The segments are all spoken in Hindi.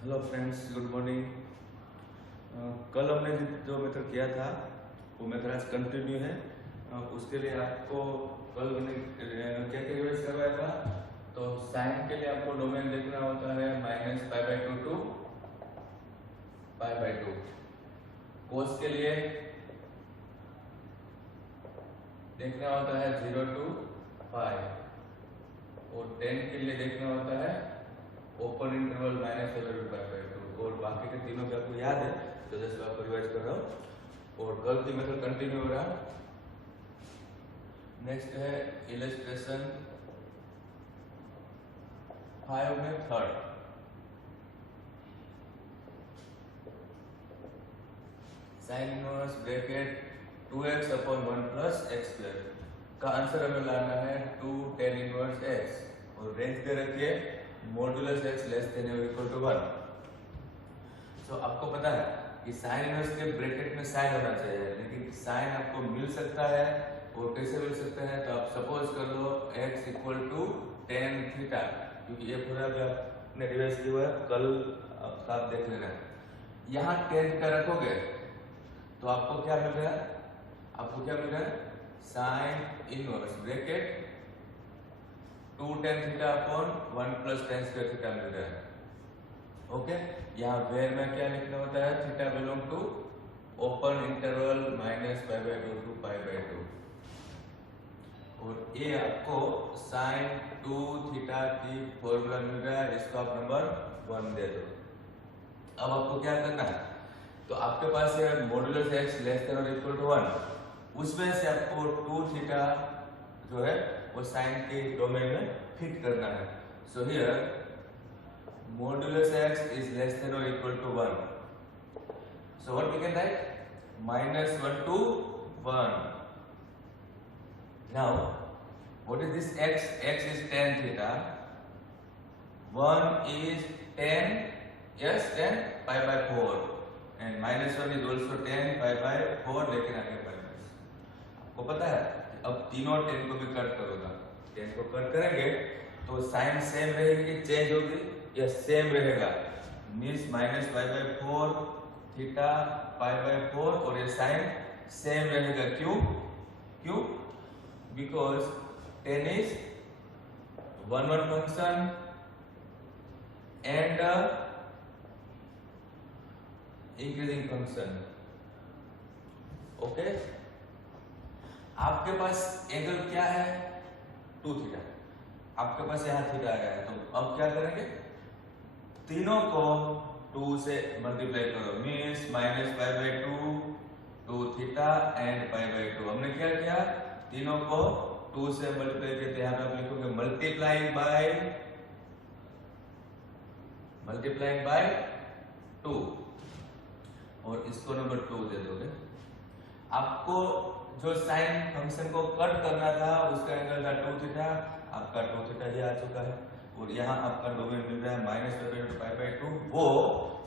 Hello friends, good morning. कल हमने जो मेथड किया था वो मेथड आज कंटिन्यू है। उसके लिए आपको कल मैंने क्या क्या रिवाइज करवाया था। तो साइन के लिए आपको डोमेन देखना होता है -π/2 टू π/2। कोस के लिए देखना होता है 0 टू पाई, और टेन के लिए देखना होता है ओपन इंटरवल -π/2। और बाकी के तीनों भी आपको याद है, तो जैसे आपको रिवाइज कर रहा हूँ। और कल की मेथड कंटिन्यू हो रहा। नेक्स्ट है इलस्ट्रेशन 5 में third. Sign inverse bracket 2x upon 1 plus x square का आंसर हमें लाना है 2 tan इनवर्स x, और रेंज दे रखी है मॉड्यूलस x लेस देन और इक्वल टू 1। तो आपको पता है कि साइन इनवर्स के ब्रैकेट में साइन होना चाहिए, लेकिन साइन आपको मिल सकता है। और कैसे मिल सकता है, तो आप सपोज कर लो x equal to tan theta, क्योंकि ये पूरा भी आपने रिवाइज किया हुआ है, कल आप साथ देख लेना। यहाँ tan थीटा रखोगे तो आपको क्या मिल रहा है, sine inverse bracket 2 tan theta upon 1 plus tan square theta मिल रहा है। ओके, यहाँ वेर में क्या लिखना होता है, theta belong to open interval -π/2 to π/2। और ये आपको साइन 2 थीटा की फॉर्मूला मिल रहा है, इसको आप नंबर 1 दे दो। अब आपको क्या करना है, तो आपके पास है मॉड्यूलस x लेस देन और इक्वल टू 1, उसमें से आपको 2 थीटा जो है वो साइन के डोमेन में फिट करना है। So here modulus x is less than or equal to 1. So what we can write? -1 to 1. Now, what is this x? X is tan theta. 1 is tan, yes, tan π/4. And -1 is also tan π/4, लेकिन आगे माइनस। आपको पता है अब तीनों tan को भी कट करोगा। tan को कट करेंगे तो साइन सेम रहेगी कि चेंज होगी? या सेम रहेगा, मीन्स -π/4 थीटा π/4, और ये साइन सेम रहेगा। क्यों? Because tan is 1 function and increasing function. Okay, आपके पास एंगल क्या है, 2 थीटा। आपके पास यहाँ थीटा आ गया है, तो अब क्या करेंगे, तीनों को 2 से मल्टीप्लाई करो, मीन्स -π/2 2 थीटा एंड π/2। हमने क्या किया, तीनों को 2 से मल्टीप्लाई किया, तो यहाँ पे आप लिखोगे मल्टीप्लाइंग बाय 2, और इसको नंबर 2 दे दोगे। आपको जो साइन फंक्शन को कट करना था उसका एंगल था 2 थीटा, आपका 2 थीटा ही आ चुका है। और यहाँ आपका डोमेन मिल रहा है -π/2, वो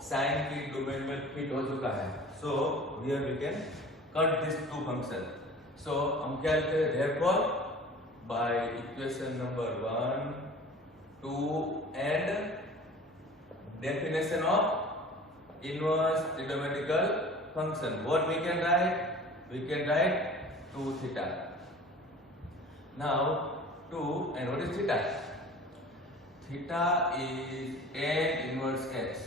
साइन की डोमेन में फिट हो चुका है। So here we can cut this 2 function. So हम क्या लिखते हैं, therefore by equation number 1, 2 and definition of inverse trigonometrical function, what we can write, we can write 2 theta. Now 2, and what is theta? Theta is tan inverse x,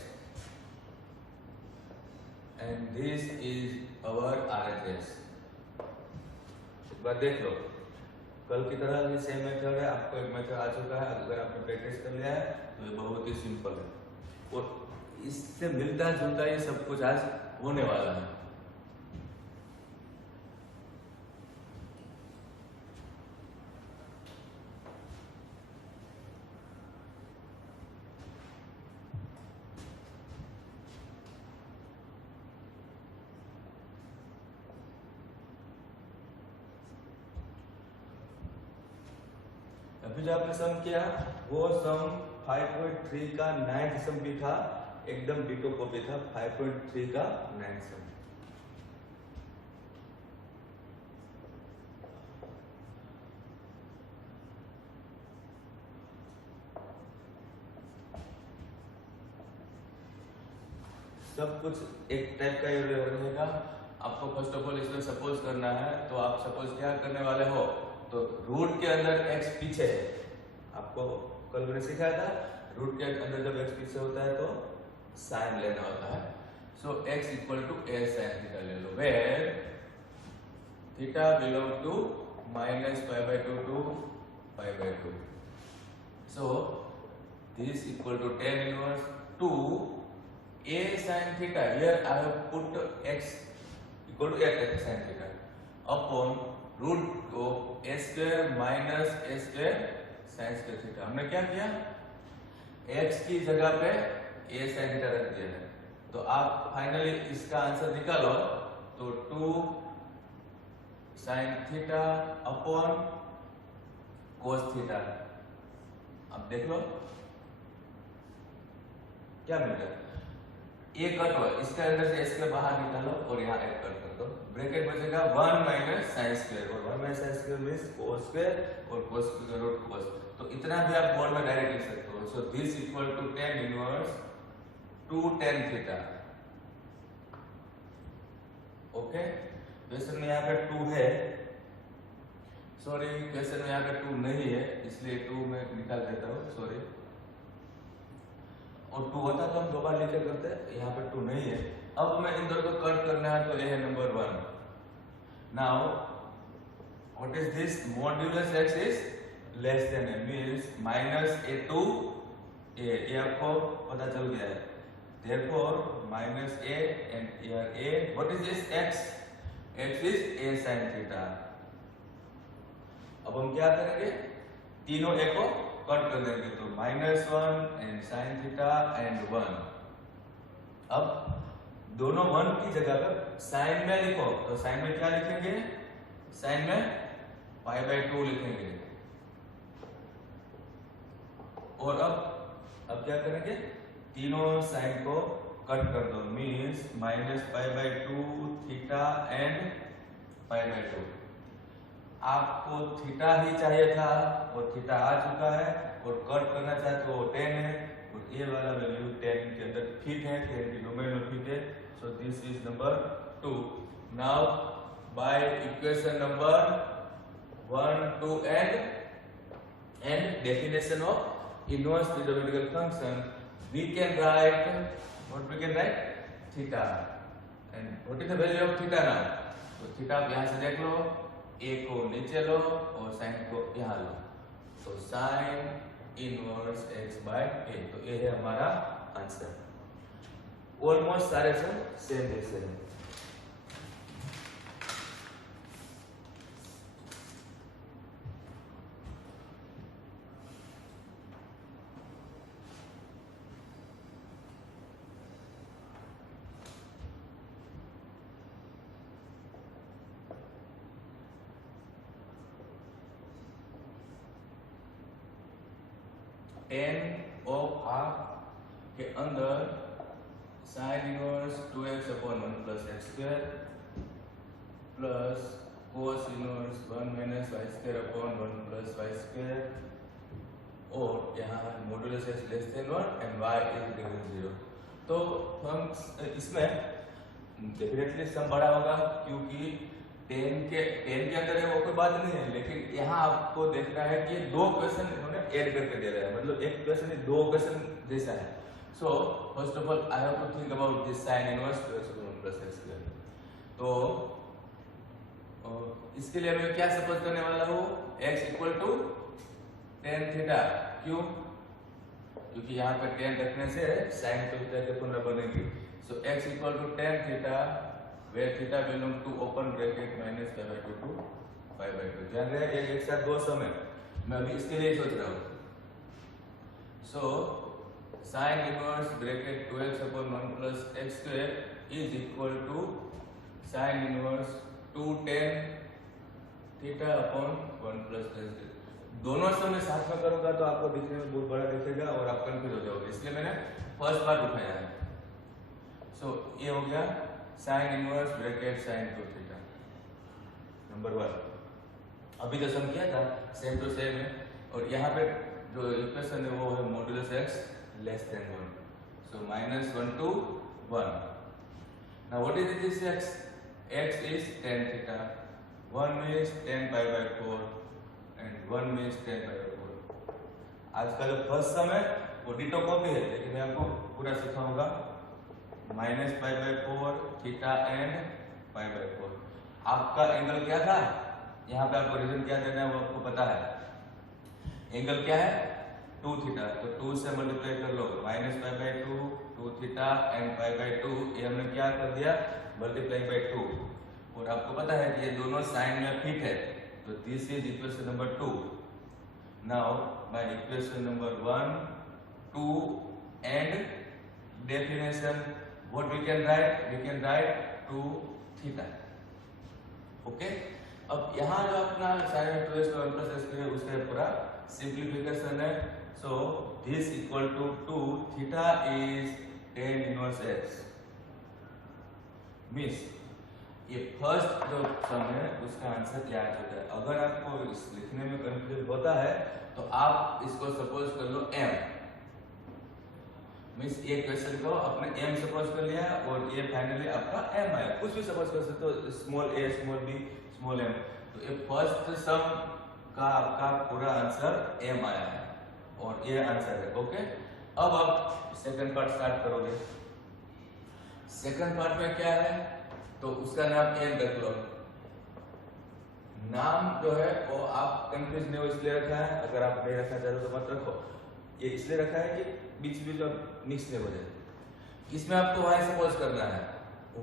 and this is our RHS. एक बार देख लो, कल की तरह ही सेम मेथड है, आपको एक मेथड आ चुका है। अगर आपने प्रैक्टिस कर लिया है तो ये बहुत ही सिंपल है, और इससे मिलता जुलता ये सब कुछ आज होने वाला है। अभी जो आपने सम किया वो सम 5.3 का 9th सम भी था, एकदम डिटो कॉपी था 5.3 का 9th सम। सब कुछ एक टाइप का ही रहेगा। आपको फर्स्ट ऑफ ऑल इसमें सपोज करना है, तो आप सपोज क्या करने वाले हो, तो रूट के अंदर x पीछे है, आपको कल मैंने सिखाया था रूट के अंदर जब x पीछे होता है तो साइन लेना होता है। So x equal to a sin theta ले लो, where theta belong to -π/2 to π/2। So this equal to tan inverse 2 a sin theta. Here I have put x equal to a sin theta upon root of a square minus a square sin square theta। हमने क्या किया, x की जगह पे a sin theta रख दिया है। तो आप फाइनली इसका आंसर निकालो, तो 2 sin theta upon cos theta। अब देख लो क्या मिल गया, ये कट हुआ, इसके अंदर से इसके बाहर निकालो और यहाँ एक कट कर दो, ब्रैकेट बचेगा 1 माइनस साइन स्क्वायर, और 1 minus sine square means cos square और cos स्क्वायर रूट cos। तो इतना भी आप बोर्ड में डायरेक्ट लिख सकते हो। So this equal to tan inverse 2 tan theta. Okay, question में यहाँ पे 2 है, सॉरी क्वेश्चन में यहाँ पे 2 नहीं है, इसलिए 2 मैं निकाल देता हूँ, सॉरी। और 2 होता तो हम दो बार लिखे करते, यहाँ पे 2 नहीं है। अब मैं इन दोनों को कट करना है, तो ये है number 1। Now what is this, modulus x is less than a means -a to a, ये आपको पता चल गया है। therefore -a and here a, what is this x, x is a sin theta। अब हम क्या करेंगे, तीनों a को कट कर देंगे, तो -1 एंड sin थीटा एंड 1। अब दोनों 1 की जगह पर साइन में लिखो, तो साइन में क्या लिखेंगे, साइन में π/2 लिखेंगे। और अब क्या करेंगे, तीनों साइन को कट कर दो, मींस -π/2 थीटा एंड π/2। आपको थीटा ही चाहिए था और थीटा आ चुका है, और कट करना चाहते हो 10 है, और ये वाला वैल्यू 10 के अंदर फिट है, 10 की डोमेन में फिट है। So this is number 2। Now by equation number 1, 2 and definition of inverse trigonometrical function, we can write, what we can write, theta, and what is the value of theta now? तो थीटा आप यहाँ से देख लो, a को नीचे लो और साइन को यहाँ लो, तो sine inverse x by a, तो ये है हमारा आंसर। ऑलमोस्ट सारे सेम जैसे हैं। tan ऑफ r के अंदर sign inverse 2x upon 1 plus x square plus cos inverse 1 minus y square upon 1 plus y square, और यहाँ modulus x less than 1 and y is greater than 0। तो हम इसमें डेफिनेटली सम बड़ा होगा, क्योंकि 10 के अंदर है वो कोई बात नहीं है, लेकिन यहाँ आपको देखना है कि दो क्वेश्चन इन्होंने ऐड करके दे रहा है, मतलब एक क्वेश्चन दो क्वेश्चन जैसा है। So first of all I have to think about this sine inverse 2x upon 1 plus x square. तो इसके लिए मैं क्या सपोज करने वाला हूँ, x equal to tan theta. क्यों, क्योंकि यहाँ पे tan रखने से साइन थीटा की पुनः बनेगी। So x equal to tan theta where theta belong to open bracket -π/2 to π/2। ध्यान रहे ये एक साथ दो सम है, मैं अभी इसके लिए सोच रहा हूँ। So sine inverse bracket 2x upon 1 plus x square is equal to sine inverse 2 tan theta upon 1 plus x square. दोनों सम में साथ में करूंगा तो आपको दिखने में बहुत बड़ा दिखेगा और आप कंफ्यूज हो जाओगे, इसलिए मैंने फर्स्ट पार्ट उठाया है। सो ये हो गया sine inverse bracket sine 2 theta number 1। अभी जो सम किया था सेम टू सेम है, और यहाँ पे जो इक्वेशन है वो है modulus x less than 1। So -1 to 1. Now what is this x? X is tan theta. 1 means tan pi by 4 and 1 means tan pi by 4. आज का जो फर्स्ट सम है वो डिटो कॉपी है, लेकिन मैं आपको पूरा सिखाऊंगा। Minus pi bye 4 theta and pi bye 4। आपका एंगल क्या था? यहाँ पे आपको रीजन क्या देना है वो आपको पता है। एंगल क्या है? 2 थीटा, तो 2 से मल्टीप्लाई कर लो। Minus pi by 2 2 theta and pi by 2, ये हमने क्या कर दिया? Multiply by 2। और आपको पता है कि ये दोनों साइन में फिट है, तो this is equation number 2। Now by equation number 1, 2 and definition, what we can write 2 theta. Okay, अब यहाँ जो अपना साइन में 2x और 1 प्लस x है उसका पूरा सिंप्लीफिकेशन है। So this equal to 2 theta is tan inverse x। Means ये फर्स्ट जो सम है उसका आंसर क्या आ चुका है। अगर आपको इस लिखने में कंफ्यूजन होता है तो आप इसको सपोज कर लो m। मींस ये क्वेश्चन को आपने m सपोज कर लिया और ये फाइनली आपका m आया। कुछ भी सपोज कर सकते हो, small a small b small m। तो ये फर्स्ट सम का आपका पूरा आंसर m आया है और ये आंसर है। ओके, अब आप सेकंड पार्ट स्टार्ट करोगे। सेकंड पार्ट में क्या है तो उसका नाम n रख लो। नाम जो है वो आप कंफ्यूज नहीं हो इसलिए रखा है, अगर आप नहीं रखना चाहते तो मत रखो। ये इसलिए रखा है कि बीच बीच में मिक्स नहीं हो जाए। इसमें आपको y सपोज करना है,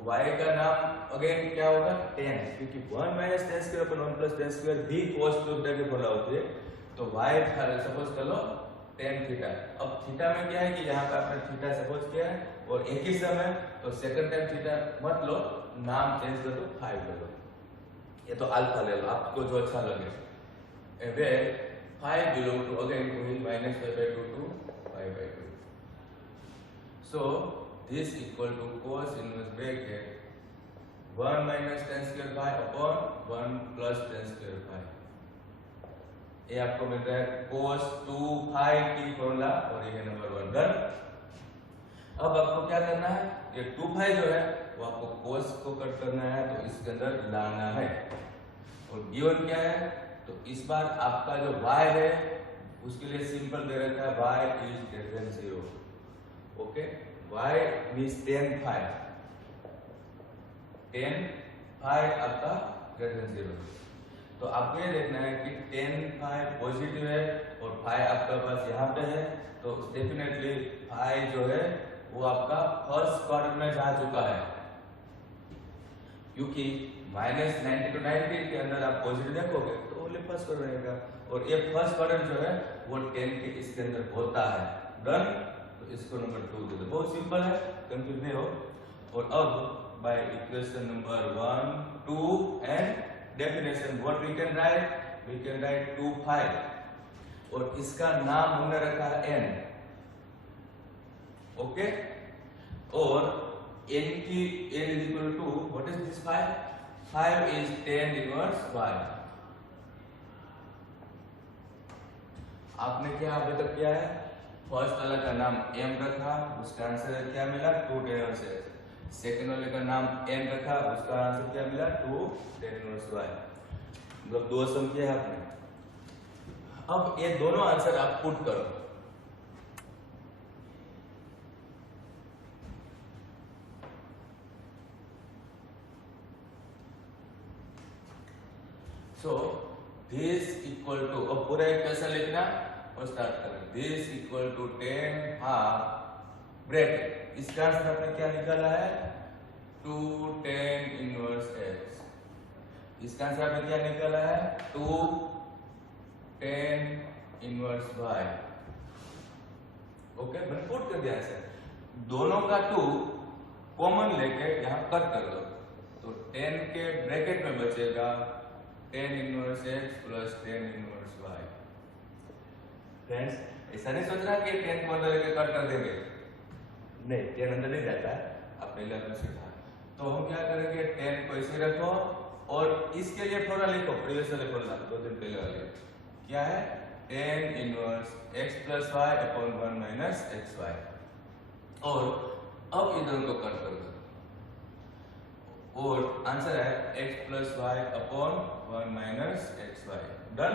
y का नाम अगेन क्या होगा? tan, क्योंकि 1 minus tan square upon 1 plus tan square भी cos थीटा के बोला होती है, तो y सपोज कर लो tan थीटा। अब थीटा में क्या है कि यहाँ पे आपने थीटा सपोज किया है और एक ही सम है, तो सेकंड टाइम थीटा मत लो, नाम चेंज कर दो, 5 ले लो। ये तो अल्फा ले लो, आपको जो अच्छा लगे। Where 5 belong to again going minus pi by 2 to pi by 2. So this equal to cos inverse bracket 1 minus tan square pi upon 1 plus tan square pi। ये आपको मिल रहा है cos 2 pi की फॉर्मूला और ये नंबर 1 डन। अब आपको क्या करना है? ये 2 pi जो है वो आपको cos को कट करना है, तो इसके अंदर लाना है। और गिवन क्या है? तो इस बार आपका जो y है उसके लिए सिंपल दे रखा है y is greater than 0। Okay, y means tan phi, tan phi आपका ग्रेटर देन 0। तो आपको ये देखना है कि tan phi पॉजिटिव है और phi आपका पास यहाँ पे है, तो डेफिनेटली phi जो है वो आपका फर्स्ट क्वाड्रेंट में जा चुका है, क्योंकि माइनस 90 to 90 के अंदर आप पॉजिटिव देखोगे तो ओनली फर्स्ट क्वाड्रेंट रहेगा, और ये फर्स्ट क्वाड्रेंट जो है वो 10 के इसके अंदर होता है। डन, तो इसको नंबर 2 दे दो। बहुत सिंपल है, कंफ्यूज नहीं हो। और अब by equation number 1, 2 and definition what we can write 2 pi और इसका नाम हमने रखा है n। ओके, और n की n is equal to what is this 5? 5 is tan inverse y। आपने क्या अभी तक किया है? फर्स्ट वाले का नाम m रखा, उसका आंसर क्या मिला? 2 tan inverse x। सेकंड वाले का नाम n रखा, उसका आंसर क्या मिला? 2 tan inverse y। मतलब दो सम किया है आपने। अब ये दोनों आंसर आप पुट करो। So this equal to, अब पूरा एक कैसा लिखना और स्टार्ट करना। This equal to 10 half bracket, इसका आंसर आपने क्या निकाला है? 2 tan इनवर्स x। इसका आंसर आपने क्या निकाला है? 2 tan इनवर्स y। ओके, मैंने पुट कर दिया आंसर। दोनों का 2 कॉमन लेके यहाँ कट कर दो, तो 10 के ब्रैकेट में बचेगा tan inverse x plus tan inverse y। Friends, ऐसा नहीं सोचना कि 10 को अंदर लेके कट कर देंगे, नहीं, 10 अंदर नहीं जाता है, आपने 11 सीखा। तो हम क्या करेंगे? 10 को इसे रखो और इसके लिए थोड़ा लिखो, प्रीवियस वाले फॉर्मूला 2 दिन पहले वाले क्या है? tan inverse x plus y upon 1 minus xy। और अब इधर को कट कर दो और आंसर है x plus Y upon 1 minus X Y. Done.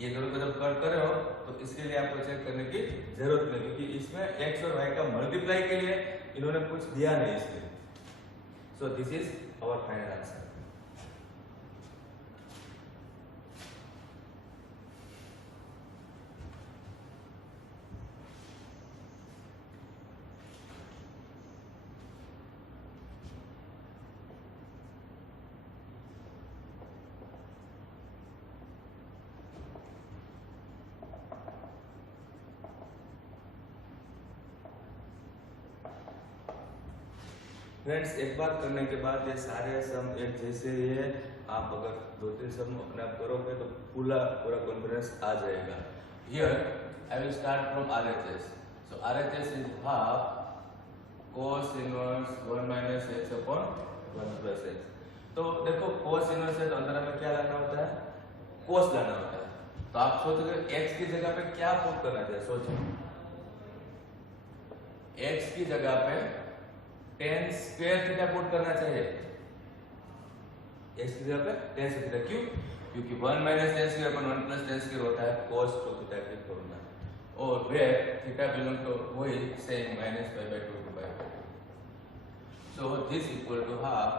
ये दोनों को जब कट कर रहे हो तो इसके लिए आपको चेक करने की जरूरत नहीं, क्योंकि इसमें x और y का मल्टीप्लाई के लिए इन्होंने कुछ दिया नहीं इसलिए। So this is our final answer. Friends, एक बार करने के बाद ये सारे सम एक जैसे ही है, आप अगर 2-3 सम अपने आप करोगे तो पूरा कॉन्फिडेंस आ जाएगा। Here I will start from RHS। So RHS is half cos inverse 1 minus x upon 1 plus x। तो देखो cos इनवर्स है तो अंदर हमें क्या लाना होता है, cos लाना होता है। तो आप सोचोगे x की जगह पे क्या पुट करना चाहिए, सोचो x की जगह पे tan स्क्वायर थीटा पुट करना चाहिए। x की जगह पे tan स्क्वायर थीटा, क्यों? क्योंकि 1 minus tan square upon 1 plus tan square होता है cos 2 थीटा की फॉर्मूला, और वेयर थीटा बिलोंग टू वही same minus pi by 2 to pi by 2। So this equal to half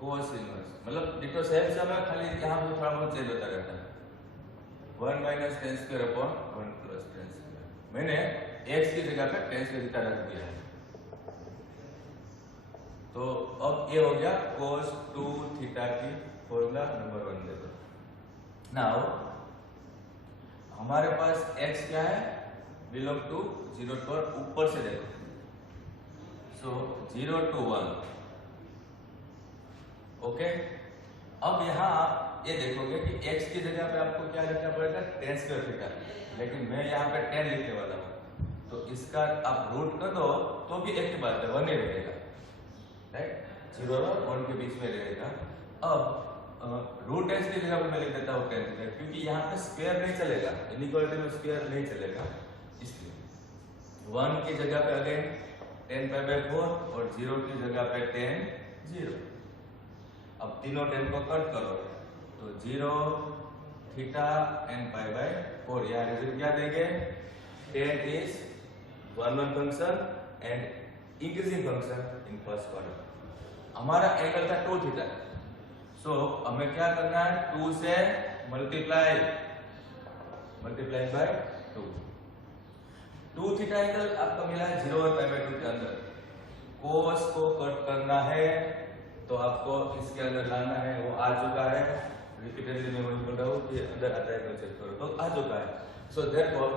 cos inverse, मतलब डिटो सेम सम है, खाली यहां पे थोड़ा बहुत चेंज होता रहता है। 1 minus tan square upon 1 plus tan square, मैंने x की जगह पे tan स्क्वायर थीटा रख दिया है। तो अब ये हो गया cos 2 थीटा की फॉर्मूला नंबर 1 दे दो। नाउ हमारे पास x क्या है, बिलोंग टू 0 टू, और ऊपर से देखो, सो 0 टू 1। ओके, अब यहाँ आप ये देखोगे कि x की जगह पे आपको क्या लिखना पड़ेगा, tan स्क्वायर थीटा, लेकिन मैं यहाँ पे tan लिखने वाला हूँ, तो इसका आप रूट कर दो तो भी एक ही बात है, 1 ही रहेगा, राइट? 0 और 1 के बीच में रहेगा। अब रूट x की जगह पे मैं लिख देता हूँ tan थीटा, क्योंकि यहाँ पे स्क्वायर नहीं चलेगा, इनइक्वालिटी में स्क्वायर नहीं चलेगा, इसलिए 1 की जगह पे अगेन tan पाई बाय 4 और 0 की जगह पे tan 0। अब तीनों tan को कट करो तो 0 थीटा n पाई बाय 4। यहाँ रिजल्ट क्या देंगे, tan is 1 function and increasing function in first quadrant. हमारा एंगल था 2 थीटा, सो हमें क्या करना है, 2 से मल्टीप्लाई बाय 2। 2 थीटा एंगल आपको मिला है 0 और पाई बाय 2 के अंदर। cos को कट करना है तो आपको इसके अंदर लाना है, वो आ चुका है, रिपीटेडली मैं वही बोल रहा हूँ कि अंदर आता है तो चेक करो, तो आ चुका है। So therefore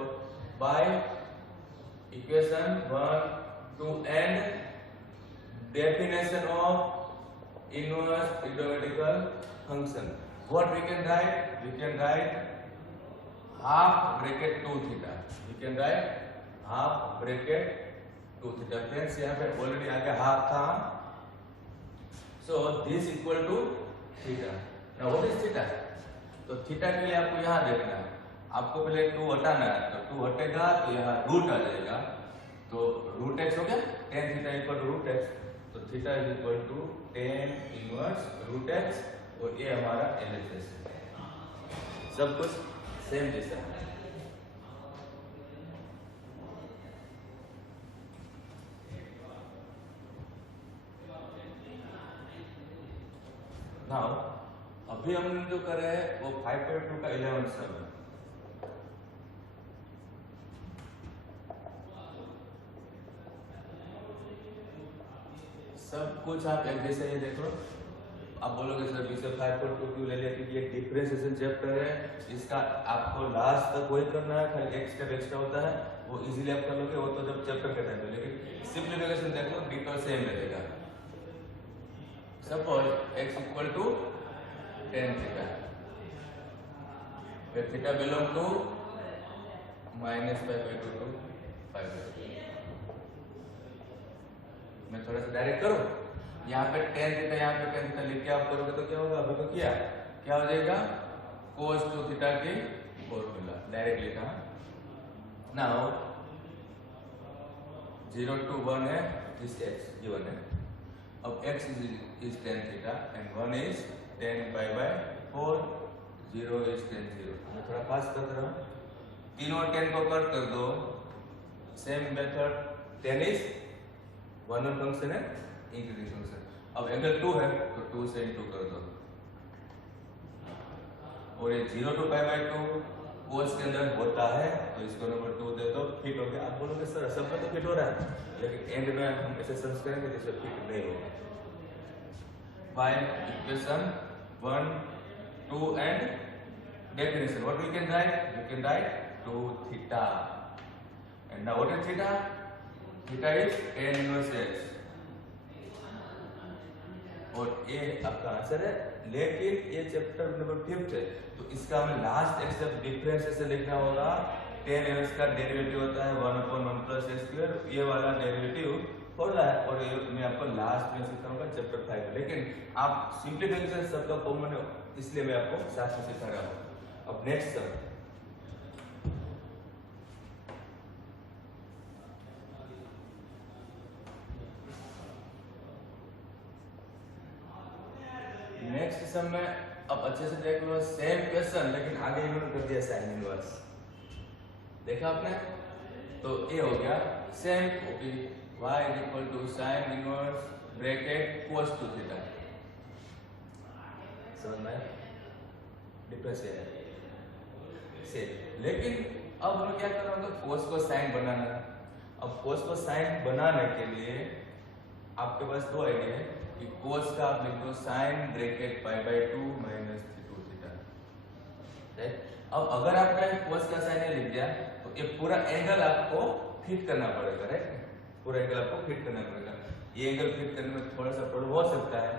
by equation 1, 2 and definition of inverse trigonometrical function, what we can write, we can write half bracket 2 theta, we can write half bracket 2 theta। Friends यहाँ पे ऑलरेडी आगे हाफ था, so this equal to theta। now what is theta? तो थीटा के लिए आपको यहाँ देखना है, आपको पहले 2 हटाना है, तो 2 हटेगा तो यहाँ रूट आ जाएगा, तो रूट x हो गया, tan theta equal to root x, तो theta is equal to tan inverse root x, और ये हमारा LHS है, सब कुछ सेम जैसा है। नाउ अभी हमने जो करे है वो 5.2 का 11 सम है। सब कुछ आप एक जैसे ही देख लो, आप बोलोगे सर बी से 5.2 क्यों ले लिया, क्योंकि ये डिफरेंशिएशन चैप्टर है, इसका आपको लास्ट तक वही करना है, खाली एक स्टेप एक्स्ट्रा होता है, वो इजीली आप कर लोगे, वो तो जब चैप्टर के टाइम पे, लेकिन सिंपलीफिकेशन देख लो, डी का सेम रहेगा। Suppose x equal to tan theta, फिर theta belong to minus pi by 2 to pi by 2। मैं थोड़ा सा डायरेक्ट करूं, यहाँ पे tan थीटा, यहाँ पे tan थीटा लिख के आप करोगे तो क्या होगा, अभी तो क्या हो जाएगा, cos 2 थीटा की फॉर्मूला डायरेक्ट लिखा। नाउ 0 to 1 है, दिस x given है. अब x is tan theta and 1 is tan pi by 4, 0 is tan 0. मैं थोड़ा फास्ट कर रहा हूँ. तीनों tan को कट कर दो. Same method. tan is one function है, इंक्रीजिंग फंक्शन. अब एंगल 2 है तो 2 से इंटू कर दो. और ये 0 to pi by 2 कोस के अंदर होता है तो इसको नंबर 2 दे दो. फिट हो गया. आप बोलोगे सर सब में तो फिट हो रहा है, लेकिन एंड में हम ऐसे समझ करेंगे जिससे फिट नहीं होगा. Find equation 1, 2 and definition. What we can write? We can write 2 theta. And now what is theta? Theta is tan inverse x. और ये आपका आंसर है. लेकिन ये चैप्टर नंबर 5 है तो इसका हमें लास्ट एक्सेप्ट डिफरेंस ऐसे लिखना होगा. tan इनवर्स का डेरिवेटिव होता है 1/1 plus x square. ये वाला डेरिवेटिव हो रहा है और ये मैं आपको लास्ट में सिखाऊंगा चैप्टर 5. लेकिन आप सिंपलीफिकेशन सबका कॉमन है इसलिए मैं आपको साथ में सिखा रहा हूँ. अब नेक्स्ट सम. नेक्स्ट सम में अब अच्छे से देख लो. सेम क्वेश्चन लेकिन आगे इन्होंने कर दिया साइन इनवर्स. देखा आपने? तो ये हो गया same copy. y is equal to sin inverse bracket cos 2 theta. समझ में डिफरेंस है सेम. लेकिन अब हम क्या कर रहे हैं? cos को sin बनाना है. अब cos को sin बनाने के लिए आपके पास दो आइडिया है कि cos का आप लिख दो sin bracket pi by 2 minus 2 theta. Right. अब अगर आपने cos का sin लिख दिया तो ये पूरा एंगल आपको फिट करना पड़ेगा. राइट. पूरा एंगल आपको फिट करना पड़ेगा. ये एंगल फिट करने में थोड़ा सा प्रॉब्लम हो सकता है,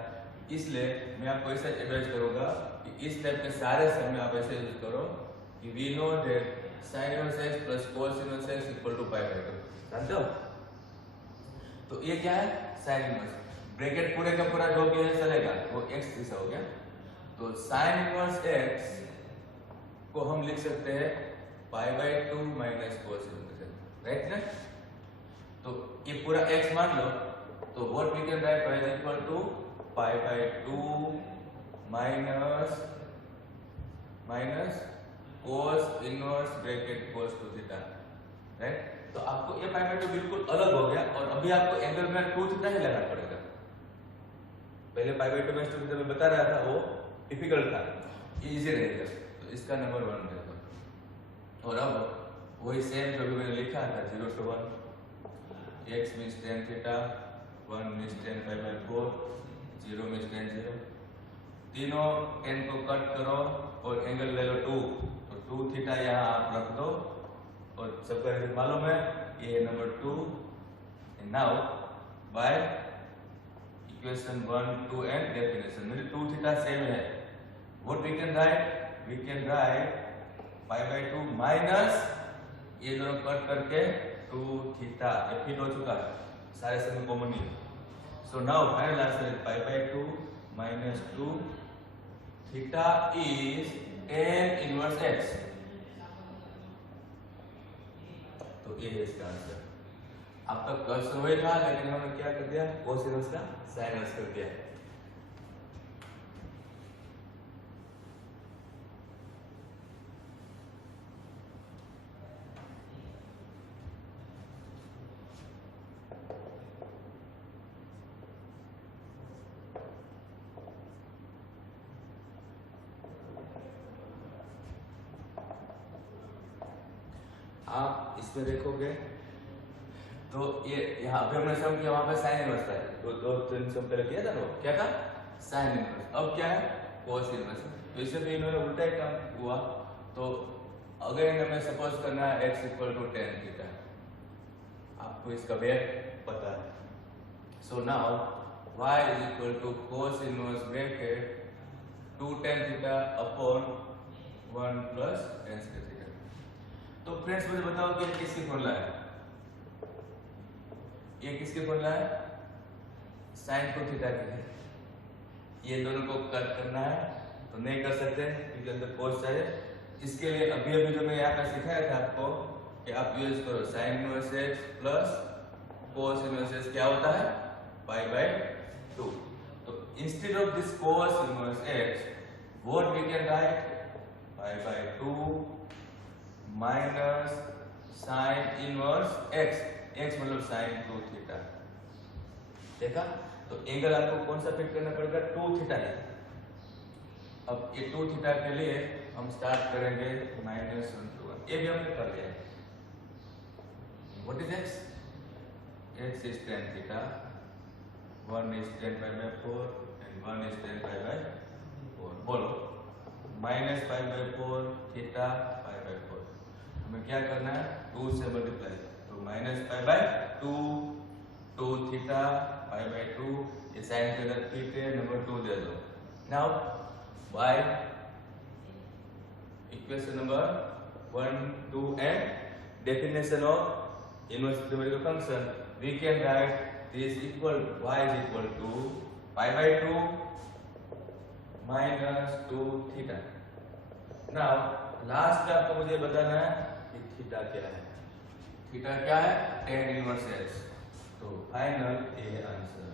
इसलिए मैं आपको ऐसा एडवाइस करूंगा कि इस टाइप के सारे सम में आप ऐसे यूज करो कि we know that sin inverse x plus cos inverse x equal to pi by 2. जानते हो? तो ये क्या है? sin inverse. ब्रैकेट पूरे का पूरा जो भी है चलेगा वो x जैसा हो गया. तो sin इनवर्स x को हम लिख सकते हैं pi by 2 minus cos inverse x. Right ना? तो ये पूरा x मान लो तो what we can write y equal to pi by 2 minus cos inverse bracket cos 2 theta. Right. तो आपको ये pi by 2 बिल्कुल अलग हो गया और अभी आपको एंगल में 2 थीटा ही लगाना पड़ेगा. पहले pi by 2 में 2 थीटा मैं बता रहा था वो डिफिकल्ट था, ये इजी रहेगा. तो इसका नंबर 1 देखो. और अब वही सेम जो भी मैंने लिखा था 0 to 1. x means tan theta, 1 means tan pi by 4, 0 means tan 0. तीनों tan को कट करो और एंगल ले लो 2. तो 2 थीटा यहाँ आप रख दो और सबका रिजल्ट मालूम है. ये number 2. And now by equation 1, 2 and definition मेरे 2 थीटा सेम है. What we can write? We can write pi by 2 minus ये दोनों कट करके 2 थीटा. ये फिट हो चुका है, सारे समय कॉमन नहीं. So now final answer is pi by 2 minus 2 theta is tan inverse x. तो ये है इसका आंसर. आपका क्वेश्चन वही था लेकिन हमने क्या कर दिया? cos इनवर्स का sin इनवर्स कर दिया. आप इसमें देखोगे तो ये यहाँ पे हमने सम किया, वहां पे साइन इनवर्स था. दो तीन सम पहले किया था ना, क्या था? Sine inverse. अब क्या है? cos inverse. तो इससे भी इन्होंने उल्टा ही काम हुआ. तो अगेन हमें सपोज करना है x equal to tan theta. आपको इसका वेट पता है. So now y is equal to cos inverse bracket 2 tan theta upon 1 plus tan square theta. तो फ्रेंड्स मुझे बताओ कि ये किसकी फॉर्मूला है? ये किसकी फॉर्मूला है? sin 2 थीटा की है. ये दोनों को कट करना है तो नहीं कर सकते क्योंकि अंदर cos है. इसके लिए अभी जो मैं यहाँ पे सिखाया था आपको कि आप यूज करो sin inverse x plus cos inverse x क्या होता है पाई बाय 2। तो instead of this cos inverse x what we can write pi by 2 minus sin inverse x, x मतलब sin 2 थीटा। देखा? तो एंगल आपको कौन सा फिट करना पड़ेगा 2 थीटा है। अब ये 2 थीटा के लिए हम स्टार्ट करेंगे माइनस 1 to 1, ये भी हमने कर लिया है। What is x? X is tan theta, 1 is tan pi by 4 and 1 is tan pi by 4। बोलो minus pi bye 4 theta pi by 4, हमें क्या करना है 2 से मल्टीप्लाई, तो minus pi by 2 theta pi by 2, ये साइन के अंदर फिट है नंबर 2 दे दो। Now by equation number 1, 2 and definition of inverse trigonometric function, we can write this equal y is equal to pi by 2 minus 2 theta। now last में आपको मुझे बताना है कि थीटा क्या है। थीटा क्या है tan inverse x। तो फाइनल ये आंसर।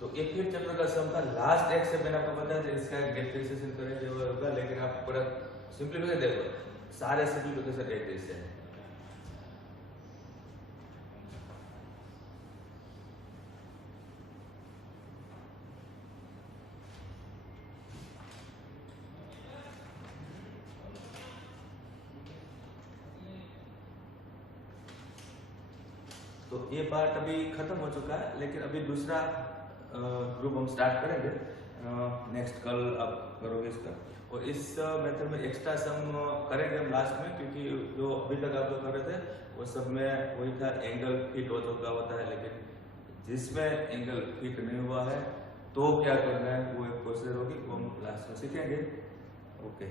तो एक फिर चैप्टर का सम था लास्ट एक्स से मैंने आपको बताया था इसका डिफरेंशिएशन करेंगे होगा, लेकिन आप पूरा सिंपलीफिकेशन देखो, सारे सिंपलीफिकेशन एक जैसे हैं। तो ये पार्ट अभी खत्म हो चुका है, लेकिन अभी दूसरा ग्रुप हम स्टार्ट करेंगे नेक्स्ट, कल आप करोगे इसका। और इस मेथड में एक्स्ट्रा सम करेंगे हम लास्ट में, क्योंकि जो अभी तक आप लोग कर रहे थे वो सब में वही था एंगल फिट हो चुका होता है, लेकिन जिसमें एंगल फिट नहीं हुआ है तो क्या करना है वो एक प्रोसीजर होगी, वो हम लास्ट में सीखेंगे। ओके।